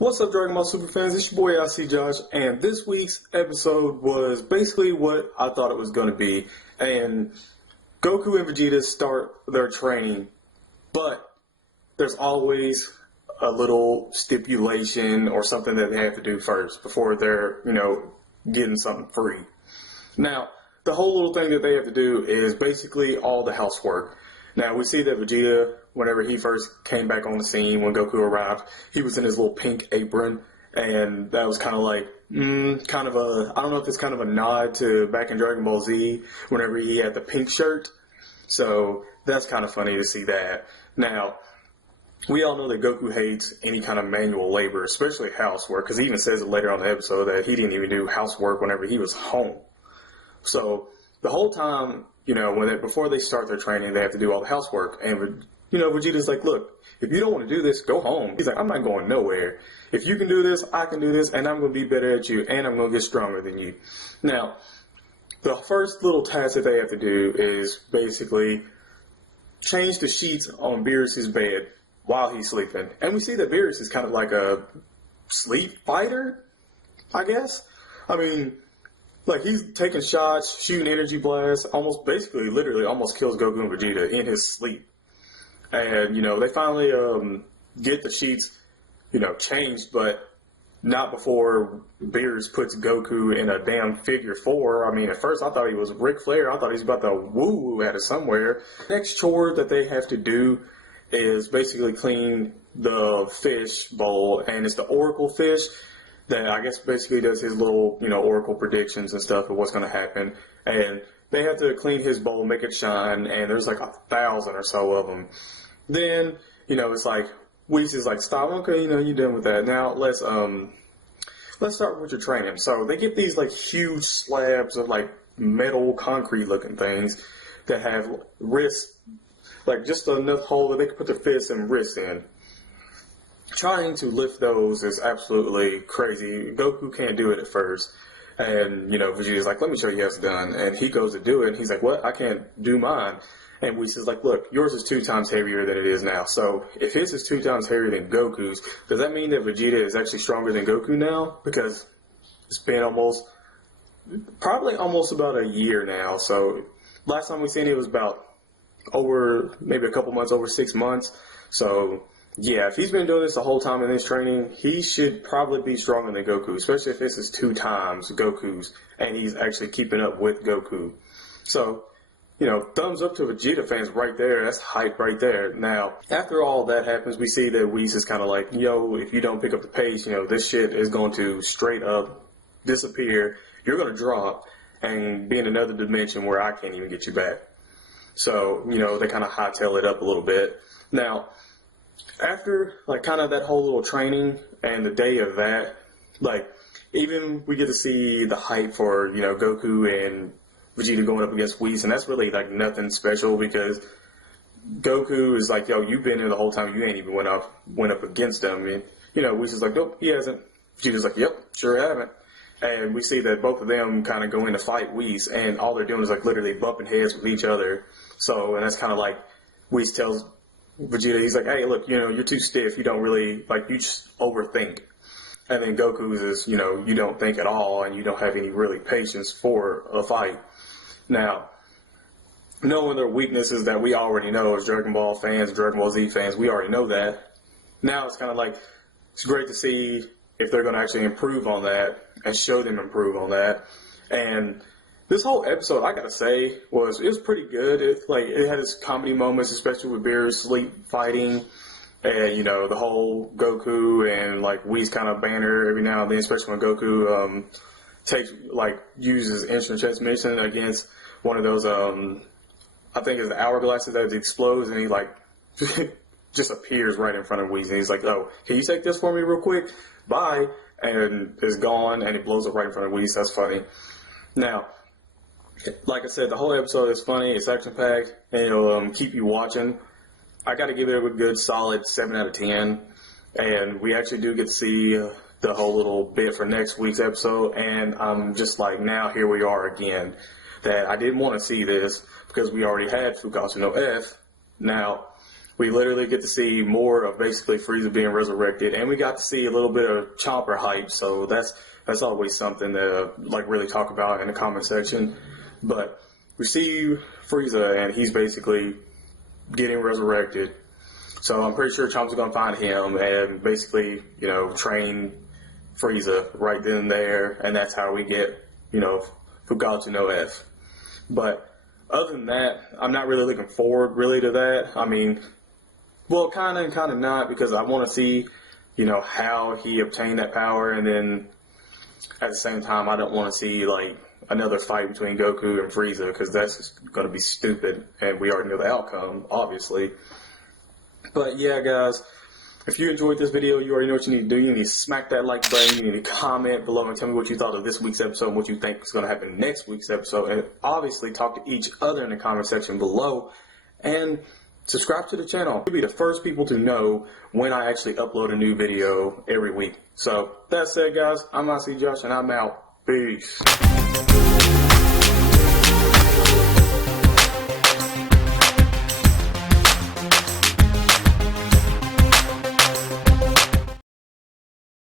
What's up, Dragon Ball Super fans? It's your boy IC Josh, and this week's episode was basically what I thought it was going to be. And Goku and Vegeta start their training, but there's always a little stipulation or something that they have to do first before they're, getting something free. Now, the whole little thing that they have to do is basically all the housework. Now, we see that Vegeta, whenever he first came back on the scene, when Goku arrived, he was in his little pink apron, and that was kind of like, I don't know if it's kind of a nod to back in Dragon Ball Z, whenever he had the pink shirt. So, that's kind of funny to see that. Now, we all know that Goku hates any kind of manual labor, especially housework, because he even says it later on in the episode that he didn't even do housework whenever he was home. So, the whole time, before they start their training, they have to do all the housework. And, Vegeta's like, look, if you don't want to do this, go home. He's like, I'm not going nowhere. If you can do this, I can do this, and I'm going to be better at you, and I'm going to get stronger than you. Now, the first little task that they have to do is basically change the sheets on Beerus's bed while he's sleeping. And we see that Beerus is kind of like a sleep fighter, I guess. I mean, like, he's taking shots, shooting energy blasts, literally almost kills Goku and Vegeta in his sleep. And, they finally get the sheets, changed, but not before Beerus puts Goku in a damn figure four. I mean, at first I thought he was Ric Flair. I thought he was about to woo-woo at it somewhere. Next chore that they have to do is basically clean the fish bowl, and it's the Oracle fish that I guess basically does his little, Oracle predictions and stuff of what's going to happen. And they have to clean his bowl, make it shine, and there's like 1,000 or so of them. Then, it's like, Whis is like, stop, okay, you're done with that. Now, let's start with your training. So they get these like huge slabs of like metal concrete looking things that have wrists, like just enough hole that they can put their fists and wrists in. Trying to lift those is absolutely crazy. Goku can't do it at first. And, Vegeta's like, let me show you how it's done. And he goes to do it, and he's like, what? I can't do mine. And Whis is like, look, yours is 2 times heavier than it is now. So if his is 2 times heavier than Goku's, does that mean that Vegeta is actually stronger than Goku now? Because it's been probably almost about a year now. So last time we seen it was about maybe a couple months, over 6 months. So yeah, if he's been doing this the whole time in his training, he should probably be stronger than Goku, especially if this is 2 times Goku's, and he's actually keeping up with Goku. So, thumbs up to Vegeta fans right there. That's hype right there. Now, after all that happens, we see that Whis is kind of like, if you don't pick up the pace, this shit is going to straight up disappear. You're going to drop and be in another dimension where I can't even get you back. So, they kind of hightail it up a little bit. Now, after, kind of that whole little training and the day of that, even we get to see the hype for, Goku and Vegeta going up against Whis, and that's really, nothing special because Goku is like, yo, you've been here the whole time, you ain't even went up against him, and, Whis is like, nope, he hasn't. Vegeta's like, yep, sure haven't. And we see that both of them kind of go in to fight Whis, and all they're doing is, literally bumping heads with each other. So, and that's kind of like Whis tells Vegeta, he's like, hey, look, you're too stiff. You don't really, you just overthink. And then Goku's is, you don't think at all, and you don't have any really patience for a fight. Now, knowing their weaknesses that we already know as Dragon Ball fans, Dragon Ball Z fans, we already know that. Now it's kind of it's great to see if they're going to actually improve on that and show them improve on that. And this whole episode, I gotta say, it was pretty good. It had its comedy moments, especially with Beerus sleep fighting, and the whole Goku and Whis kind of banner every now and then, especially when Goku uses instant transmission against one of those I think it's the hourglasses that explodes, and he just appears right in front of Whis, and he's like, oh, can you take this for me real quick? Bye, and it's gone, and it blows up right in front of Whis. That's funny. Now, like I said, the whole episode is funny, it's action-packed, and it'll keep you watching. I got to give it a good, solid 7 out of 10, and we actually do get to see the whole little bit for next week's episode, and I'm just like, now here we are again, that I didn't want to see this, because we already had Fukasu no F. Now, we literally get to see more of basically Frieza being resurrected, and we got to see a little bit of Chopper hype. So that's always something to like really talk about in the comment section. But we see Frieza, and he's basically getting resurrected. So I'm pretty sure Chopper's gonna find him and basically, you know, train Frieza right then and there, and that's how we get, you know, Fugatsu no F. But other than that, I'm not really looking forward really to that. I mean, well, kind of and kind of not, because I want to see, you know, how he obtained that power, and then at the same time, I don't want to see like another fight between Goku and Frieza, because that's just going to be stupid, and we already know the outcome, obviously. But yeah, guys, if you enjoyed this video, you already know what you need to do. You need to smack that like button. You need to comment below and tell me what you thought of this week's episode and what you think is going to happen next week's episode. And obviously talk to each other in the comment section below. And subscribe to the channel. You'll be the first people to know when I actually upload a new video every week. So that said, guys, I'm IC Josh, and I'm out. Peace.